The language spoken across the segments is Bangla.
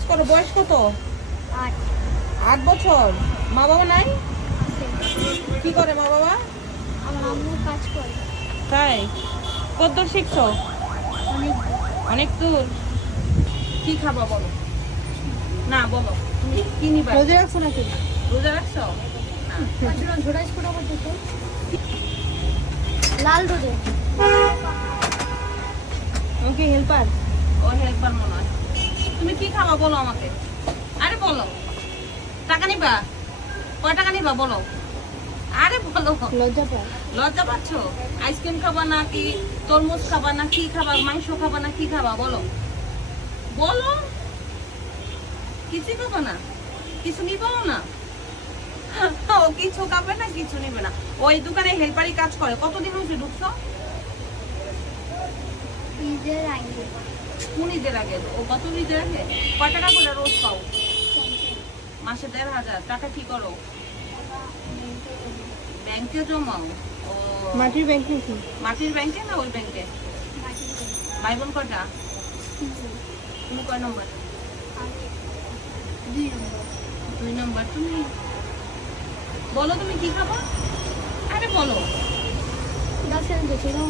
কাজ করো, বয়স কত? 8 8 বছর। মা বাবা নাই? কি করে মা বাবা? আমার আম্মু কাজ করে। তাই? কত দূর শিখছো? অনেক অনেক দূর। কি খাবা বলো? না বলো, তুমি কি নিবা? রোজা রাখছো নাকি? রোজা রাখছো? না। পাঁচজন ঝোড়া স্কুটা করতেছো লাল রোদে। তুমি কি হেল্পার? ও হেল্পার মনে হয়। তুমি কি খাবা বলো আমাকে? আরে বলো। টাকা নিবা? কয় টাকা নিবা বলো? আরে বলো। লজ্জা পায়? লজ্জা পাচ্ছ? আইসক্রিম খাবা নাকি তরমুজ খাবা না কি খাবা, মাংস খাবা না কি খাবা বলো? বলো। কিছু খাবা না? কিছু নিবাও না? ও কিছু খাবে না, কিছু নিবে না। ওই দোকানে হেল্পারি কাজ করে। কতদিন হয়েছে ঢুকছো? ঈদের আগে কোন ঈদের আগে? ও কত ঈদের আগে? কয় টাকা করে রোজ পাও? মাসে 1500 টাকা। কি করো? ব্যাংকে জমাও? ও মাটির ব্যাংক নাকি? মাটির ব্যাংকে না ওই ব্যাংকে? ভাই বোন কয়টা? তুমি কয় নম্বর? 2 নম্বর। তুমি বলো তুমি কি খাবা? আরে বলো। দর্শন দেখে দাও।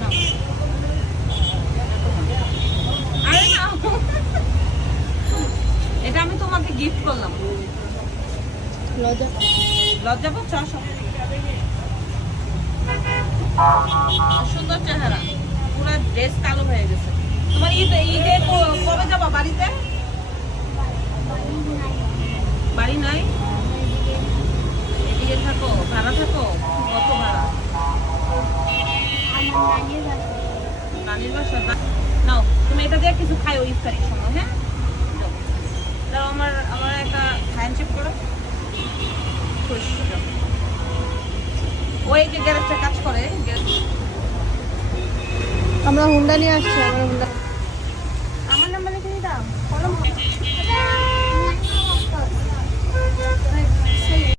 নাও। আরে নাও। এটা আমি তোমাকে গিফট করলাম। লজ্জা পায়? লজ্জা পাচ্ছ? আসো। সুন্দর চেহারা, পুরো ড্রেস কালো হয়ে গেছে। তোমার ঈদে কবে যাবা বাড়িতে? বাড়ি নাই? এদিকে থাকো? ভাড়া থাকো? কত ভাড়া? নানির বাসা? নাও তুমি এটা দিয়ে কিছু খাই ওই ইফতারির সময়। হ্যাঁ যাও। তাও আমার একটা হ্যান্ডশেক করো। খুশ। যাও। ওই যে গ্যারেজটা কাজ করে। আমরা হুন্ডা নিয়ে আসছি, আমরা হুন্ডা